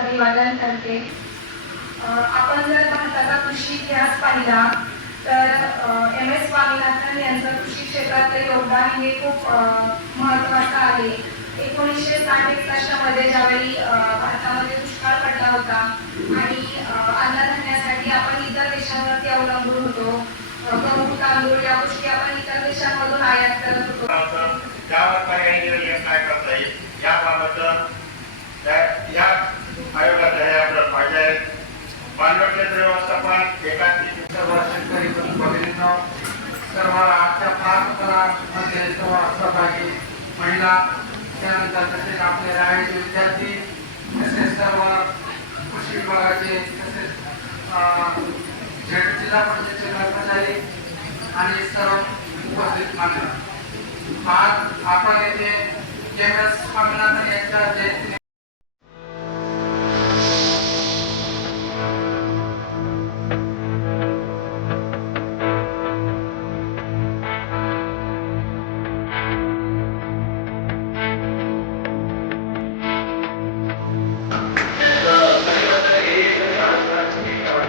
अभिवादन करते. आपण जर भारताचा कृषी इतिहास पाहिला तर एम एस स्वामीनाथन यांचं कृषी क्षेत्रातलं योगदान हे खूप अ, महत्त्वाचं आहे. एकोणीसशे साठ एकसष्टमध्ये ज्यावेळी भारतामध्ये दुष्काळ पडला होता आणि अन्नधान्यासाठी आपण इतर देशांवरती अवलंबून होतो गहू तांदूळ या गोष्टी आपण इतर देशांमधून आयात करत होतो. भांडवल क्षेत्र व्यवस्थापन एकात्मिक सर्व शेतकरी भगिनींनो सर्व आजच्या प्रार्थनामध्ये सर्व सहभागी महिला त्यानंतर तसेच आपले राहायचे विद्यार्थी तसेच सर्व कृषी विभागाचे तसेच अं, जिल्हा परिषदेचे कर्मचारी आणि सर्व उपस्थित मान्यवर. आज आपण येथे एम एस स्वामीनाथन यांच्या जयंती